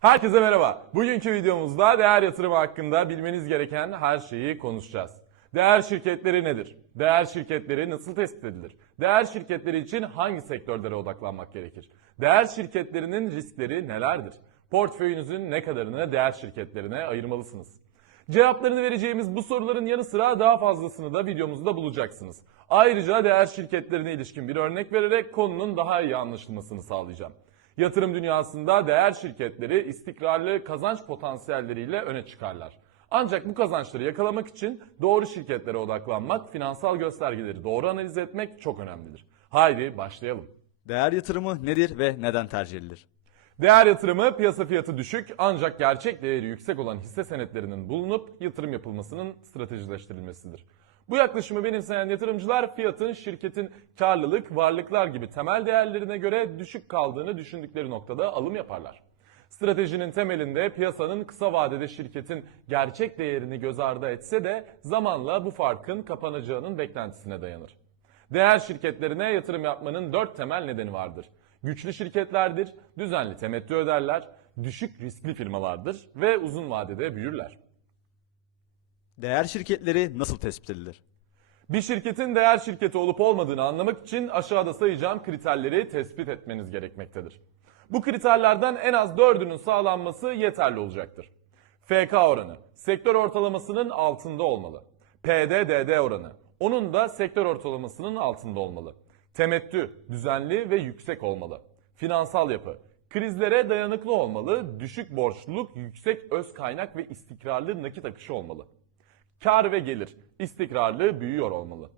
Herkese merhaba. Bugünkü videomuzda değer yatırımı hakkında bilmeniz gereken her şeyi konuşacağız. Değer şirketleri nedir? Değer şirketleri nasıl tespit edilir? Değer şirketleri için hangi sektörlere odaklanmak gerekir? Değer şirketlerinin riskleri nelerdir? Portföyünüzün ne kadarını değer şirketlerine ayırmalısınız? Cevaplarını vereceğimiz bu soruların yanı sıra daha fazlasını da videomuzda bulacaksınız. Ayrıca değer şirketlerine ilişkin bir örnek vererek konunun daha iyi anlaşılmasını sağlayacağım. Yatırım dünyasında değer şirketleri istikrarlı kazanç potansiyelleriyle öne çıkarlar. Ancak bu kazançları yakalamak için doğru şirketlere odaklanmak, finansal göstergeleri doğru analiz etmek çok önemlidir. Haydi başlayalım. Değer yatırımı nedir ve neden tercih edilir? Değer yatırımı piyasa fiyatı düşük ancak gerçek değeri yüksek olan hisse senetlerinin bulunup yatırım yapılmasının stratejileştirilmesidir. Bu yaklaşımı benimseyen yatırımcılar fiyatın şirketin karlılık, varlıklar gibi temel değerlerine göre düşük kaldığını düşündükleri noktada alım yaparlar. Stratejinin temelinde piyasanın kısa vadede şirketin gerçek değerini göz ardı etse de zamanla bu farkın kapanacağının beklentisine dayanır. Değer şirketlerine yatırım yapmanın dört temel nedeni vardır. Güçlü şirketlerdir, düzenli temettü öderler, düşük riskli firmalardır ve uzun vadede büyürler. Değer şirketleri nasıl tespit edilir? Bir şirketin değer şirketi olup olmadığını anlamak için aşağıda sayacağım kriterleri tespit etmeniz gerekmektedir. Bu kriterlerden en az dördünün sağlanması yeterli olacaktır. FK oranı, sektör ortalamasının altında olmalı. PDDD oranı, onun da sektör ortalamasının altında olmalı. Temettü, düzenli ve yüksek olmalı. Finansal yapı, krizlere dayanıklı olmalı, düşük borçluluk, yüksek öz kaynak ve istikrarlı nakit akışı olmalı. Kar ve gelir istikrarlı büyüyor olmalı.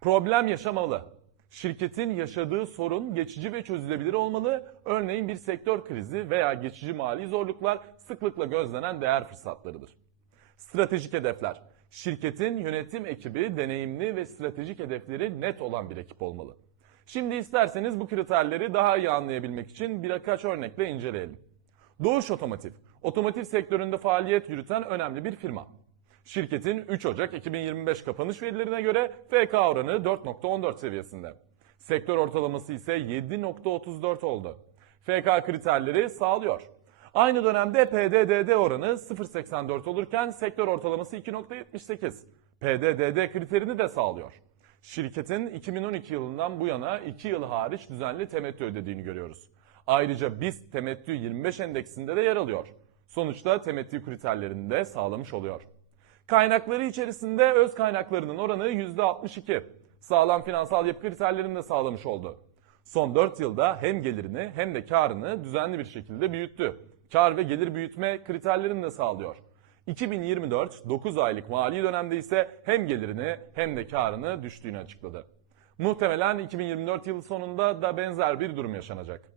Problem yaşamalı. Şirketin yaşadığı sorun geçici ve çözülebilir olmalı. Örneğin bir sektör krizi veya geçici mali zorluklar sıklıkla gözlenen değer fırsatlarıdır. Stratejik hedefler. Şirketin yönetim ekibi deneyimli ve stratejik hedefleri net olan bir ekip olmalı. Şimdi isterseniz bu kriterleri daha iyi anlayabilmek için birkaç örnekle inceleyelim. Doğuş Otomotiv, otomotiv sektöründe faaliyet yürüten önemli bir firma. Şirketin 3 Ocak 2025 kapanış verilerine göre FK oranı 4.14 seviyesinde. Sektör ortalaması ise 7.34 oldu. FK kriterleri sağlıyor. Aynı dönemde PDDD oranı 0.84 olurken sektör ortalaması 2.78. PDDD kriterini de sağlıyor. Şirketin 2012 yılından bu yana 2 yıl hariç düzenli temettü ödediğini görüyoruz. Ayrıca BIST temettü 25 endeksinde de yer alıyor. Sonuçta temettü kriterlerini de sağlamış oluyor. Kaynakları içerisinde öz kaynaklarının oranı %62. Sağlam finansal yapı kriterlerini de sağlamış oldu. Son 4 yılda hem gelirini hem de karını düzenli bir şekilde büyüttü. Kar ve gelir büyütme kriterlerini de sağlıyor. 2024 9 aylık mali dönemde ise hem gelirini hem de karını düştüğünü açıkladı. Muhtemelen 2024 yılı sonunda da benzer bir durum yaşanacak.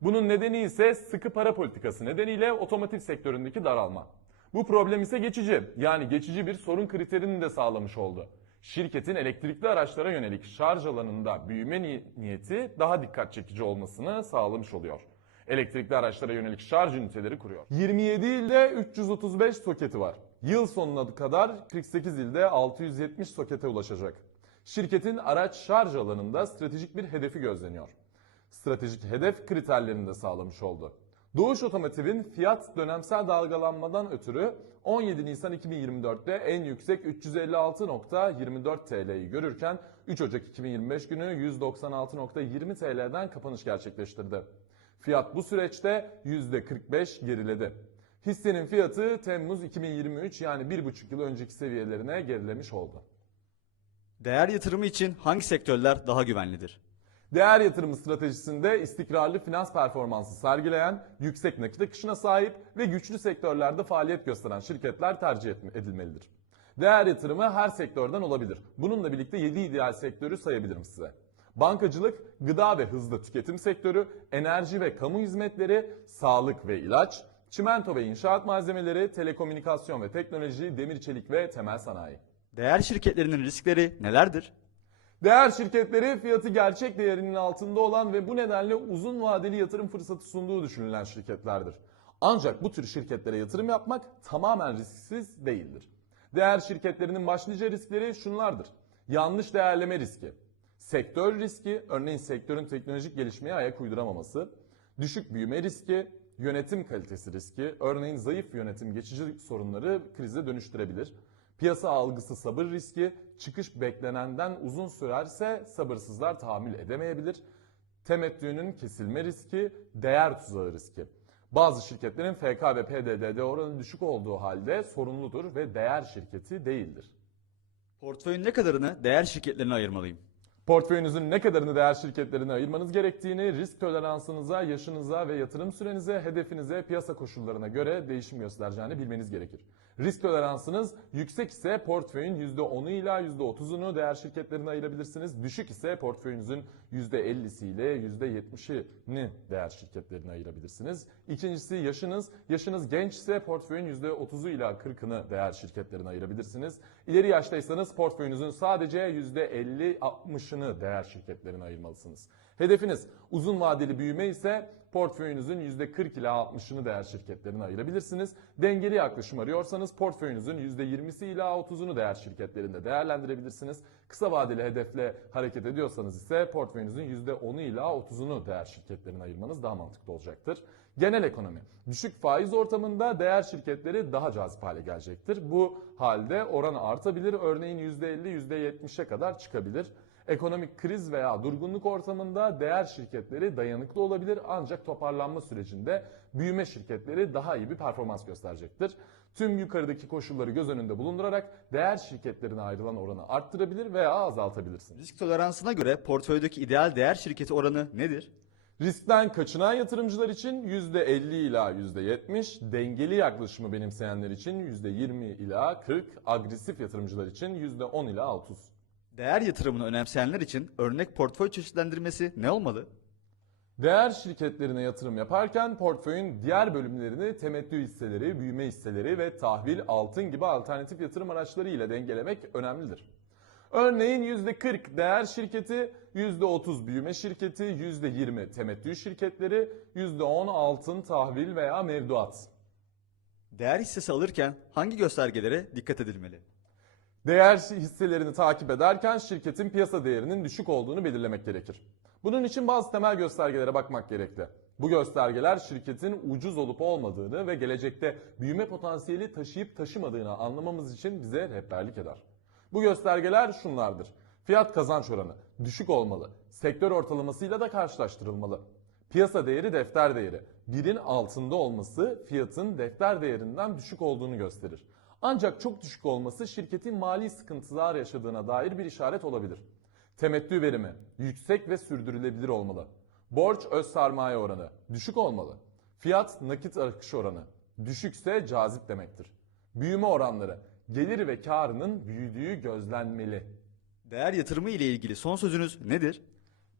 Bunun nedeni ise sıkı para politikası nedeniyle otomotiv sektöründeki daralma. Bu problem ise geçici, yani geçici bir sorun kriterini de sağlamış oldu. Şirketin elektrikli araçlara yönelik şarj alanında büyüme ni- niyeti daha dikkat çekici olmasını sağlamış oluyor. Elektrikli araçlara yönelik şarj üniteleri kuruyor. 27 ilde 335 soketi var. Yıl sonuna kadar 48 ilde 670 sokete ulaşacak. Şirketin araç şarj alanında stratejik bir hedefi gözleniyor stratejik hedef kriterlerini de sağlamış oldu. Doğuş Otomotiv'in fiyat dönemsel dalgalanmadan ötürü 17 Nisan 2024'te en yüksek 356.24 TL'yi görürken 3 Ocak 2025 günü 196.20 TL'den kapanış gerçekleştirdi. Fiyat bu süreçte %45 geriledi. Hissenin fiyatı Temmuz 2023 yani 1,5 yıl önceki seviyelerine gerilemiş oldu. Değer yatırımı için hangi sektörler daha güvenlidir? Değer yatırımı stratejisinde istikrarlı finans performansı sergileyen, yüksek nakit akışına sahip ve güçlü sektörlerde faaliyet gösteren şirketler tercih edilmelidir. Değer yatırımı her sektörden olabilir. Bununla birlikte 7 ideal sektörü sayabilirim size. Bankacılık, gıda ve hızlı tüketim sektörü, enerji ve kamu hizmetleri, sağlık ve ilaç, çimento ve inşaat malzemeleri, telekomünikasyon ve teknoloji, demir çelik ve temel sanayi. Değer şirketlerinin riskleri nelerdir? Değer şirketleri fiyatı gerçek değerinin altında olan ve bu nedenle uzun vadeli yatırım fırsatı sunduğu düşünülen şirketlerdir. Ancak bu tür şirketlere yatırım yapmak tamamen risksiz değildir. Değer şirketlerinin başlıca riskleri şunlardır. Yanlış değerleme riski, sektör riski, örneğin sektörün teknolojik gelişmeye ayak uyduramaması, düşük büyüme riski, yönetim kalitesi riski, örneğin zayıf yönetim geçici sorunları krize dönüştürebilir. Piyasa algısı sabır riski, çıkış beklenenden uzun sürerse sabırsızlar tahammül edemeyebilir. Temettünün kesilme riski, değer tuzağı riski. Bazı şirketlerin FK ve PDD'de oranı düşük olduğu halde sorunludur ve değer şirketi değildir. Portföyün ne kadarını değer şirketlerine ayırmalıyım? Portföyünüzün ne kadarını değer şirketlerine ayırmanız gerektiğini, risk toleransınıza, yaşınıza ve yatırım sürenize, hedefinize, piyasa koşullarına göre değişim göstereceğini bilmeniz gerekir. Risk toleransınız yüksek ise portföyün %10'u ila %30'unu değer şirketlerine ayırabilirsiniz. Düşük ise portföyünüzün %50'si ile %70'ini değer şirketlerine ayırabilirsiniz. İkincisi yaşınız. Yaşınız genç ise portföyün %30'u ila 40'ını değer şirketlerine ayırabilirsiniz. İleri yaştaysanız portföyünüzün sadece %50-60'ını değer şirketlerine ayırmalısınız. Hedefiniz uzun vadeli büyüme ise portföyünüzün %40 ila 60'ını değer şirketlerine ayırabilirsiniz. Dengeli yaklaşım arıyorsanız portföyünüzün %20'si ila 30'unu değer şirketlerinde değerlendirebilirsiniz. Kısa vadeli hedefle hareket ediyorsanız ise portföyünüzün %10'u ila 30'unu değer şirketlerine ayırmanız daha mantıklı olacaktır. Genel ekonomi. Düşük faiz ortamında değer şirketleri daha cazip hale gelecektir. Bu halde oran artabilir. Örneğin %50, %70'e kadar çıkabilir. Ekonomik kriz veya durgunluk ortamında değer şirketleri dayanıklı olabilir ancak toparlanma sürecinde büyüme şirketleri daha iyi bir performans gösterecektir. Tüm yukarıdaki koşulları göz önünde bulundurarak değer şirketlerine ayrılan oranı arttırabilir veya azaltabilirsiniz. Risk toleransına göre portföydeki ideal değer şirketi oranı nedir? Riskten kaçınan yatırımcılar için %50 ila %70, dengeli yaklaşımı benimseyenler için %20 ila 40, agresif yatırımcılar için %10 ila 30. Değer yatırımını önemseyenler için örnek portföy çeşitlendirmesi ne olmalı? Değer şirketlerine yatırım yaparken portföyün diğer bölümlerini temettü hisseleri, büyüme hisseleri ve tahvil, altın gibi alternatif yatırım araçları ile dengelemek önemlidir. Örneğin %40 değer şirketi, %30 büyüme şirketi, %20 temettü şirketleri, %10 altın, tahvil veya mevduat. Değer hissesi alırken hangi göstergelere dikkat edilmeli? Değer hisselerini takip ederken şirketin piyasa değerinin düşük olduğunu belirlemek gerekir. Bunun için bazı temel göstergelere bakmak gerekli. Bu göstergeler şirketin ucuz olup olmadığını ve gelecekte büyüme potansiyeli taşıyıp taşımadığını anlamamız için bize rehberlik eder. Bu göstergeler şunlardır. Fiyat kazanç oranı düşük olmalı. Sektör ortalamasıyla da karşılaştırılmalı. Piyasa değeri defter değeri. Birin altında olması fiyatın defter değerinden düşük olduğunu gösterir. Ancak çok düşük olması şirketin mali sıkıntılar yaşadığına dair bir işaret olabilir. Temettü verimi yüksek ve sürdürülebilir olmalı. Borç öz sermaye oranı düşük olmalı. Fiyat nakit akış oranı düşükse cazip demektir. Büyüme oranları gelir ve karının büyüdüğü gözlenmeli. Değer yatırımı ile ilgili son sözünüz nedir?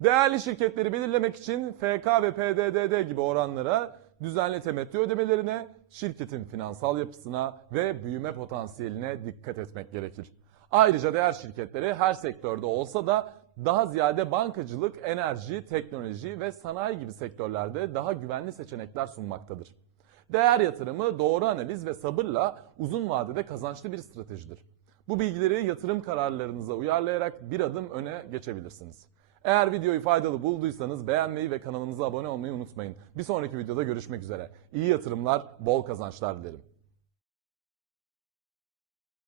Değerli şirketleri belirlemek için FK ve PDDD gibi oranlara, düzenli temettü ödemelerine, şirketin finansal yapısına ve büyüme potansiyeline dikkat etmek gerekir. Ayrıca değer şirketleri her sektörde olsa da daha ziyade bankacılık, enerji, teknoloji ve sanayi gibi sektörlerde daha güvenli seçenekler sunmaktadır. Değer yatırımı doğru analiz ve sabırla uzun vadede kazançlı bir stratejidir. Bu bilgileri yatırım kararlarınıza uyarlayarak bir adım öne geçebilirsiniz. Eğer videoyu faydalı bulduysanız beğenmeyi ve kanalımıza abone olmayı unutmayın. Bir sonraki videoda görüşmek üzere. İyi yatırımlar, bol kazançlar dilerim.